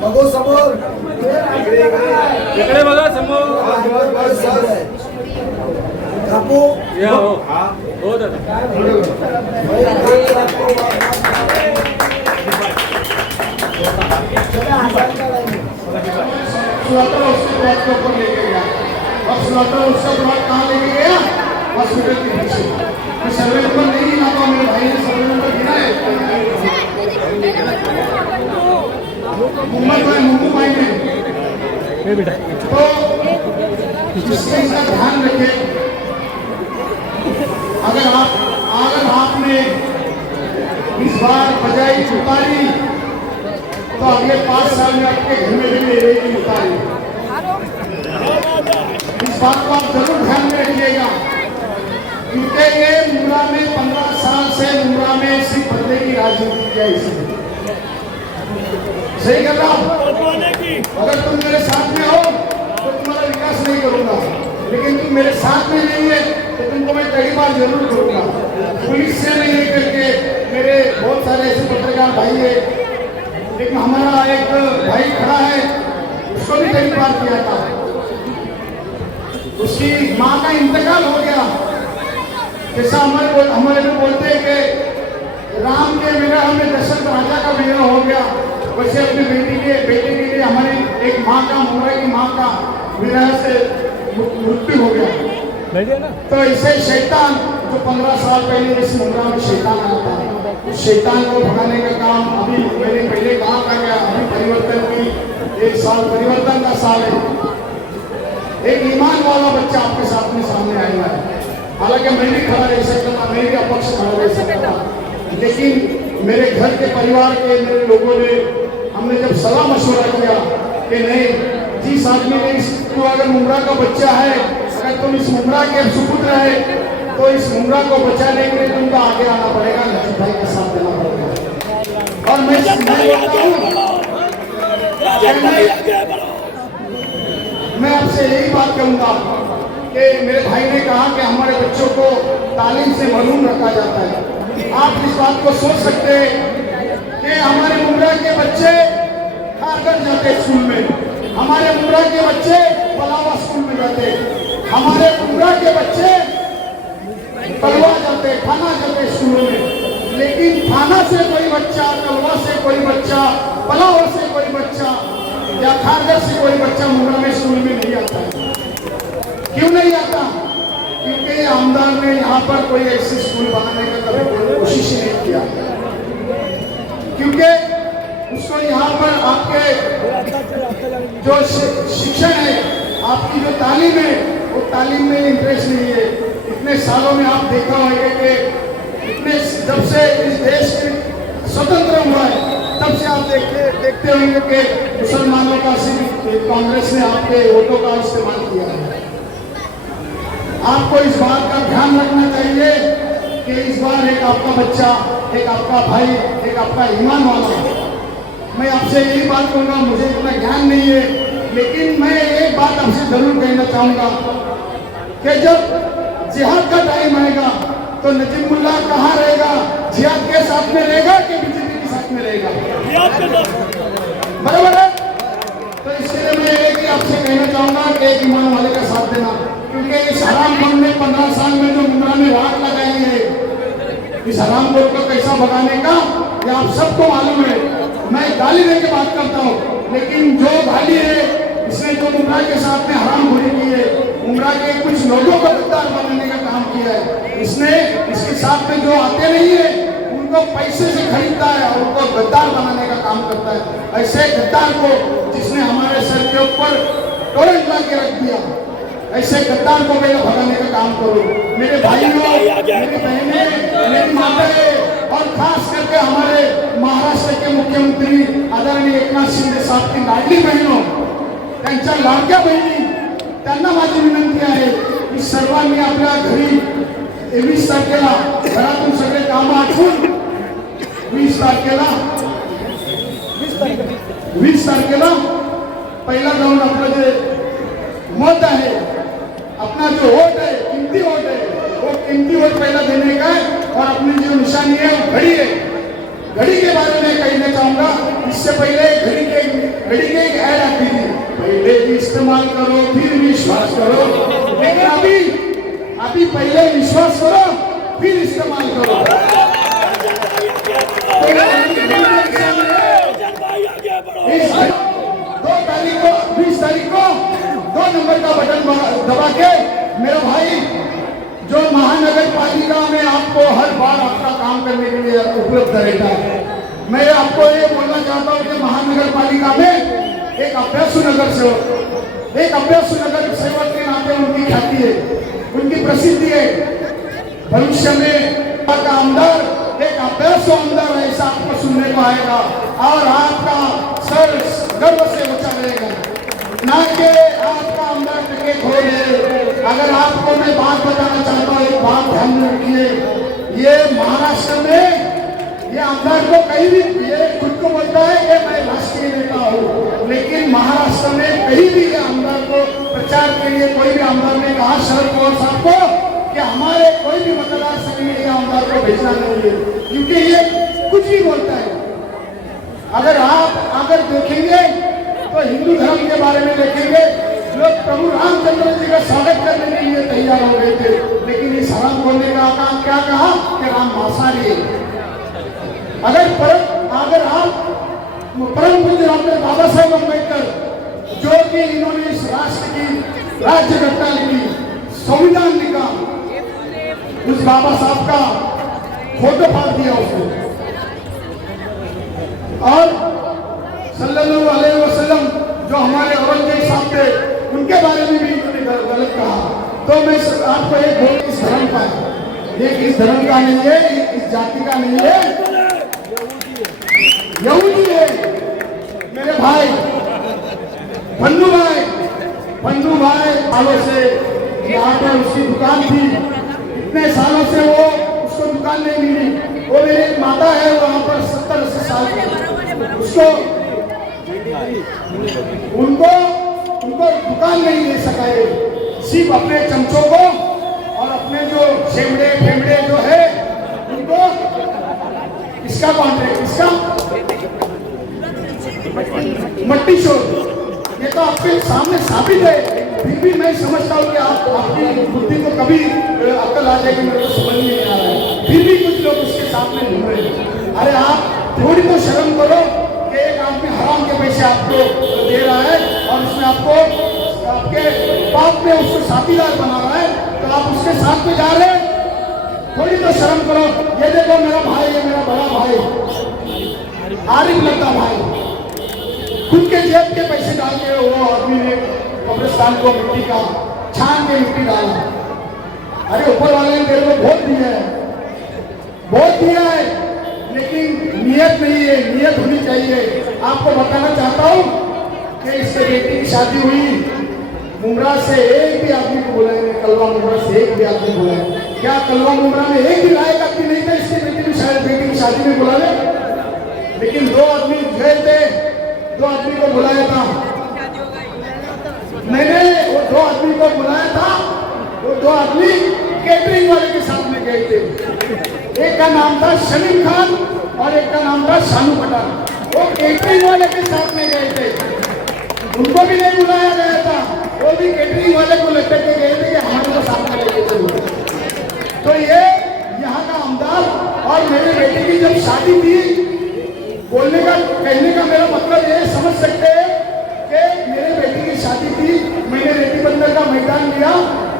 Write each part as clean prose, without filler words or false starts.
बघू समोर इकडे बघा समोर कापू या हो दादा ऊपर लेके गया और स्लॉटर उसका ब्लॉक कहाँ लेके गया हॉस्पिटल के पीछे। मैं सर्वे नंबर नहीं गिना पाऊँ, मेरे भाई ने सर्वे नंबर गिना है। मुंबई में मुंबई में बेटा तो इसका ध्यान रखें। अगर आपने इस बार बजाई उतारी तो अगले 5 साल में आपके घर में भी ले रहेगी उतारी। इस बात को आप जरूर ध्यान में रखिएगा, क्योंकि ये मुंब्रा में 15 साल से मुंब्रा में सिर्फ बदले की राजनीति किया इसलिए। सही कर रहा हूं? अगर तुम मेरे साथ में हो तो तुम्हारा विकास नहीं करूंगा, लेकिन तुम मेरे साथ में नहीं है तो तुमको मैं कई बार जरूर करूंगा। पुलिस से नहीं करके मेरे बहुत सारे ऐसे पत्रकार भाई है, लेकिन हमारा एक भाई खड़ा है, उसको भी कई बार किया था। उसकी माँ का इंतकाल हो गया। जैसा हमारे में बोलते हैं कि राम के विरह में दशरथ राजा का विरह हो गया, वैसे अपनी बेटे के लिए हमारी एक माँ का, मुंबई की माँ का विरह से मृत्यु हो गया। तो ऐसे शैतान जो 15 साल पहले इस मुंब्रा में शैतान आया था, उस शैतान को भगाने का काम अभी मैंने पहले कहा था कि अभी परिवर्तन की 1 साल परिवर्तन का साल है। एक ईमान वाला बच्चा आपके साथ में सामने आएगा। हालांकि मैं भी खड़ा रह सकता था, मैं भी अपक्ष खड़ा रह सकता था, लेकिन मेरे घर के परिवार के मेरे लोगों ने, हमने जब सलाह मशवरा किया कि नहीं, जिस आदमी ने इसको, अगर मुंब्रा का बच्चा है, अगर तुम इस मुंब्रा के सुपुत्र है तो इस मुंब्रा को बचाने के लिए तुमको आगे आना पड़ेगा, नजीब भाई का साथ देना पड़ेगा। और मैं आपसे यही बात कहूंगा कि मेरे भाई ने कहा कि हमारे बच्चों को तालीम से महरूम रखा जाता है। आप इस बात को सोच सकते हैं कि हमारे मुंब्रा के बच्चे खारगर जाते स्कूल में, हमारे मुंब्रा के बच्चे पलावा स्कूल में जाते, हमारे मुंब्रा के बच्चे कलवा जाते, थाना जाते स्कूलों में, लेकिन थाना से कोई बच्चा, कलवा से कोई बच्चा, पलावा से कोई बच्चा या खारगर से कोई बच्चा मुंब्रा में स्कूल में नहीं आता है। क्यों नहीं आता? क्योंकि आमदार ने यहाँ पर कोई ऐसी स्कूल बनाने का कभी कोशिश नहीं किया, क्योंकि उसको यहाँ पर आपके जो शिक्षण है, आपकी जो तालीम है, वो तालीम में इंटरेस्ट नहीं है। इतने सालों में आप देखा होगा कि इतने, जब से इस देश स्वतंत्र हुआ है तब से आप देखते होंगे कि मुसलमानों का सिर्फ कांग्रेस ने आपके वोटों का इस्तेमाल किया है। आपको इस बात का ध्यान रखना चाहिए कि इस बार एक आपका बच्चा, एक आपका भाई, एक आपका ईमान वाला है। मैं आपसे यही बात कहूँगा, मुझे इतना ज्ञान नहीं है, लेकिन मैं एक बात आपसे जरूर कहना चाहूँगा कि जब जिहाद का टाइम आएगा तो नजीमुल्लाह कहाँ रहेगा? जिहाद के साथ में रहेगा कि बीजेपी के साथ में रहेगा? बराबर है। तो इसलिए मैं एक ही आपसे कहना चाहूँगा कि एक ईमान वाले का साथ देना, क्योंकि इस हराम खोर ने 15 साल में जो मुंब्रा में रात लगाई है, इस हराम खोर को कैसा भगाने का ये आप सबको मालूम है। मैं गाली दे के बात करता हूँ, लेकिन जो गाली है, इसने जो मुंब्रा के साथ में हरामखोरी की है, मुंब्रा के कुछ लोगों को गद्दार बनाने का काम किया है, इसने इसके साथ में जो आते नहीं है उनको पैसे से खरीदता है और उनको गद्दार बनाने का काम करता है। ऐसे गद्दार को, जिसने हमारे सर के ऊपर टोरेंट ला के रख दिया, ऐसे गद्दार को पहले भगाने का काम करो। मेरे भाइयों, मेरी बहनें, मेरी माताएं और खास करके हमारे महाराष्ट्र के मुख्यमंत्री आदरणीय एकनाथ शिंदे साहब की लाडली बहिणों, त्यांच्या लाडक्या बहिणी, त्यांना माझी विनंती आहे की सर्वांनी आपल्या घरी 20 तारखेला घरातून सगळे कामं आटवून 20 तारखेला पहिला जाऊन आपलं जे मत है, अपना जो वोट है, कीमती वोट है, वो कीमती वोट पहला देने का है और अपनी जो निशानी है वो घड़ी है। घड़ी के बारे में कहना चाहूंगा। इससे पहले घड़ी के एक ऐड आती थी, पहले भी इस्तेमाल करो फिर विश्वास करो। लेकिन अभी पहले विश्वास करो फिर इस्तेमाल करो। 20 तारीख को 2 नंबर का बटन दबा के मेरा भाई जो महानगर पालिका में आपको हर बार आपका काम करने के लिए उपलब्ध रहता है। मैं आपको ये बोलना चाहता हूँ कि महानगर पालिका में एक अभ्यासु नगर सेवक के नाते उनकी ख्याति है, उनकी प्रसिद्धि है। भविष्य में आपका आमदार एक अभ्यासु आमदार ऐसा आपको सुनने को आएगा और आपका सर गर्व से ऊंचा रहेगा, ना कि आपका आमदार टके खोले। अगर आपको मैं बात बताना चाहता हूँ, एक बात ध्यान में रखिए, ये महाराष्ट्र में ये आमदार को कहीं भी, ये खुद को बोलता है कि मैं राष्ट्रीय नेता हूँ, लेकिन महाराष्ट्र में कहीं भी ये आमदार को प्रचार के लिए कोई भी आमदार ने कहा शरद पवार साहब को कि हमारे कोई भी मतदार संघ में ये आमदार को भेजना नहीं है, क्योंकि ये कुछ भी बोलता है। अगर देखेंगे तो हिंदू धर्म के बारे में देखेंगे, लोग प्रभु रामचंद्र जी का स्वागत करने के लिए तैयार हो गए थे, लेकिन इस हराम बोलने का काम क्या कहा कि राम मांसाहारी है। अगर आप परम पूज्य डॉक्टर बाबा साहेब अम्बेडकर जो कि इन्होंने इस राष्ट्र की राज्य घटना लिखी, संविधान लिखा, उस बाबा साहब का फोटो फाड़ दिया उसको और सल्लल्लाहु अलैहि वसल्लम जो हमारे औरंगजेब साहब थे उनके बारे में भी इन्होंने गलत कहा। तो मैं आपको एक बोल, इस धर्म का, ये इस धर्म का नहीं है, इस जाति का नहीं है, यहूदी है। मेरे भाई पन्नू भाई सालों से यहाँ पर उसकी दुकान थी, इतने सालों से वो उसको दुकान नहीं मिली। वो मेरी एक माता है वहाँ पर 70-80 साल की, उसको उनको दुकान नहीं ले सका है, सिर्फ अपने चमचों को और अपने जो फेमड़े जो है उनको इसका कॉन्ट्रैक्ट, इसका मट्टी शोर, ये तो आपके सामने साबित है। फिर भी मैं समझता हूँ कि आपकी बुद्धि को कभी अक्ल आ जाएगी, मेरे को समझ नहीं आ रहा है, फिर भी कुछ लोग उसके सामने घूम रहे हैं। अरे आप थोड़ी तो शर्म करो कि एक आदमी हराम के पैसे आपको दे रहा है और उसमें आपको आपके बाप में उसको साथीदार बना रहा है, तो आप उसके साथ में जा रहे हैं, थोड़ी तो शर्म करो। ये देखो मेरा भाई है, मेरा बड़ा भाई आरिफ लगता भाई, खुद के जेब के पैसे डाल के वो आदमी ने कब्रिस्तान को मिट्टी का छान के मिट्टी डाला। अरे ऊपर वाले ने तेरे को बहुत दिया है, लेकिन नियत नहीं है, नियत होनी चाहिए। आपको बताना चाहता हूँ कि इससे बेटी की शादी हुई, मुमरा से एक भी आदमी को बुलाएंगे, कलवा मुमरा से एक भी आदमी बुलाएंगे। क्या कलवा मुमरा में एक भी लायक आदमी नहीं था इसकी बेटी की शादी में बुला ले? लेकिन 2 आदमी गए थे, 2 आदमी को बुलाया था, मैंने वो 2 आदमी को बुलाया था, वो 2 आदमी केटरिंग वाले के साथ में गए थे। एक का नाम था शमीम खान और एक का नाम था शानू पठान। वो केटरिंग वाले के साथ में गए थे, उनको भी नहीं बुलाया गया था, वो भी केटरिंग वाले को लटक के गए थे कि हमारे को साथ में लेके चलो। तो ये यहाँ का आमदार और मेरे बेटे की जब शादी थी, कहने का मेरा मतलब ये समझ सकते हैं कि मेरे बेटी की शादी थी, मैंने रेती बंदर का मैदान लिया,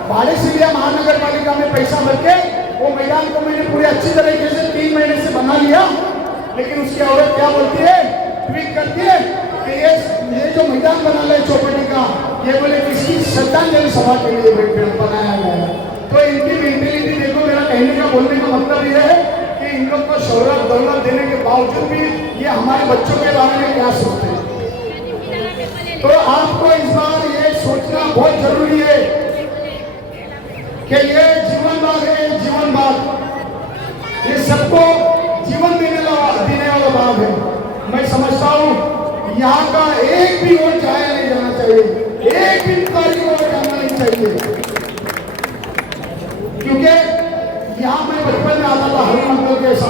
भाड़े से लिया, महानगर पालिका में पैसा भर के वो मैदान को मैंने पूरी अच्छी तरीके से 3 महीने से बना लिया। लेकिन उसकी औरत क्या बोलती है, ट्वीट करती है कि ये जो मैदान बना ले चौपटी का, ये बोले किसी श्रद्धांजलि सभा के लिए बनाया गया है। तो इनकी मेंटेलिटी देखो, मेरा कहने का बोलने का मतलब ये है कि इन लोग को शोहरत दौलत देने के बावजूद भी ये हमारे बच्चों के बारे में क्या सोचते हैं। तो आपको इस बार ये सोचना बहुत जरूरी है कि ये जीवन बाग है, जीवन बाग, ये सबको जीवन देने वाला बाग है। मैं समझता हूँ यहाँ का एक भी वोट जाया नहीं जाना चाहिए, एक भी तारीख वोट जाना नहीं चाहिए, क्योंकि यहाँ मैं बचपन में आता था हरि मंडल के साथ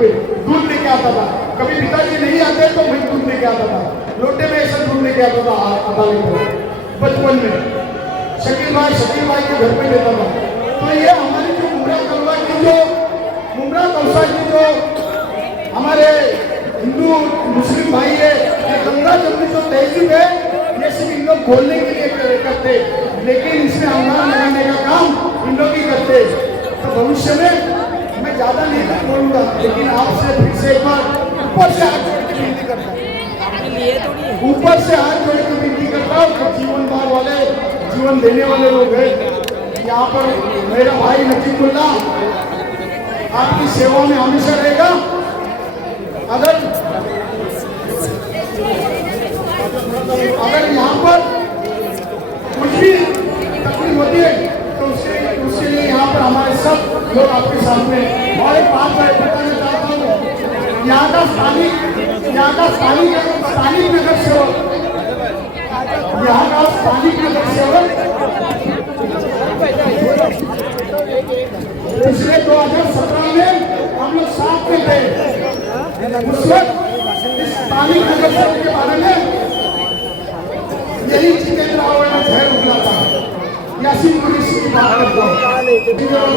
पे दूध लेके आता था। कभी पिताजी नहीं आते तो मैं दूध लेके आता था, लोटे में ऐसा दूध लेके आता था आधा लीटर बचपन में। शकील भाई के घर पे देता था। तो ये हमारी जो मुमरा कौसा की जो हमारे हिंदू मुस्लिम भाई है, ये गंगा जमुनी जो तहजीब है, ये सिर्फ इन लोग बोलने के लिए करते, लेकिन इसमें अंगार लगाने का काम इन लोग ही करते। तो भविष्य में मैं ज्यादा नहीं बोलूंगा, लेकिन आपसे फिर से एक बार ऊपर से हाथ जोड़ के विनती करता हूँ, ऊपर से हाथ जोड़ के विनती करता हूँ। तो जीवन दान वाले, जीवन देने वाले लोग हैं। यहाँ पर मेरा भाई नजीबुल्ला आपकी सेवा में हमेशा रहेगा। अगर यहाँ पर कुछ भी तकलीफ होती है तो उसके लिए यहाँ पर हमारे सब लोग आपके सामने। और एक बात मैं बताना चाहता हूँ, यहाँ का स्थानिक नगर सेवक, यहाँ का स्थानिक नगर सेवक पिछले 2017 में हम लोग साथ में थे। उस वक्त स्थानिक नगर सेवक के बारे में यही जितेंद्र रावत ने झेल उठा था। यासीन कुरैशी की बात करता हूँ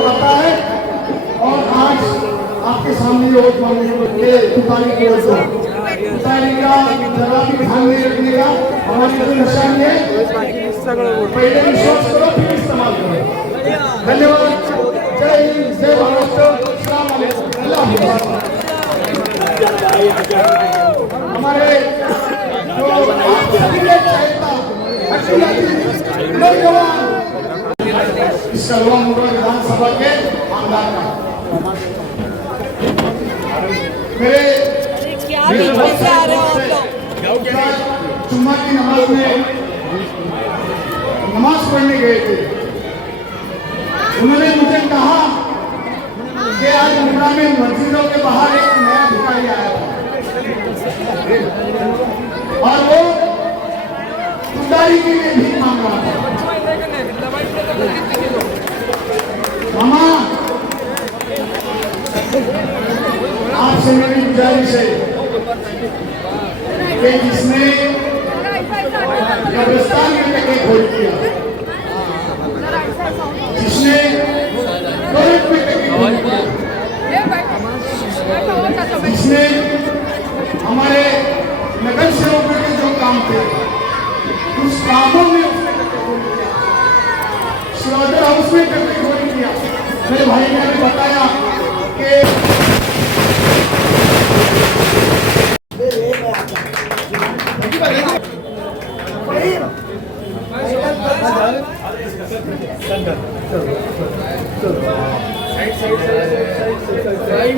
आता है। और आज आपके सामने ये वोट मांगने के तुतारी की वजह तुतारी का जरा भी ध्यान नहीं रखने का हमारी जो निशानी है, पहले विश्वास करो फिर इस्तेमाल करो। धन्यवाद। जय हिंद, जय भारत, अस्सलाम वालेकुम, अल्लाह हाफ़िज़। हमारे जो आप सभी के चाहता नौजवान इस सर्वा मुंडा विधानसभा के आमदार का मेरे कैसे आ रहे हो आप लोग? जुम्मा की नमाज में नमाज पढ़ने गए थे। उन्होंने मुझे कहा कि आज मुंडा में मस्जिदों के बाहर एक नया भिखारी आया और वो तुतारी के लिए भी मांग रहा था। मामा, आपसे मेरी गुजारिश है कि जिसने कब्रिस्तान में टके खोल दिया, जिसने टॉयलेट में टके खोल दिया, जिसने हमारे नगर सेवकों के जो काम थे उस कामों में उसने टके खोल दिया, स्लॉटर हाउस में टके खोल दिया। मेरे भाई ने बताया कि टाइम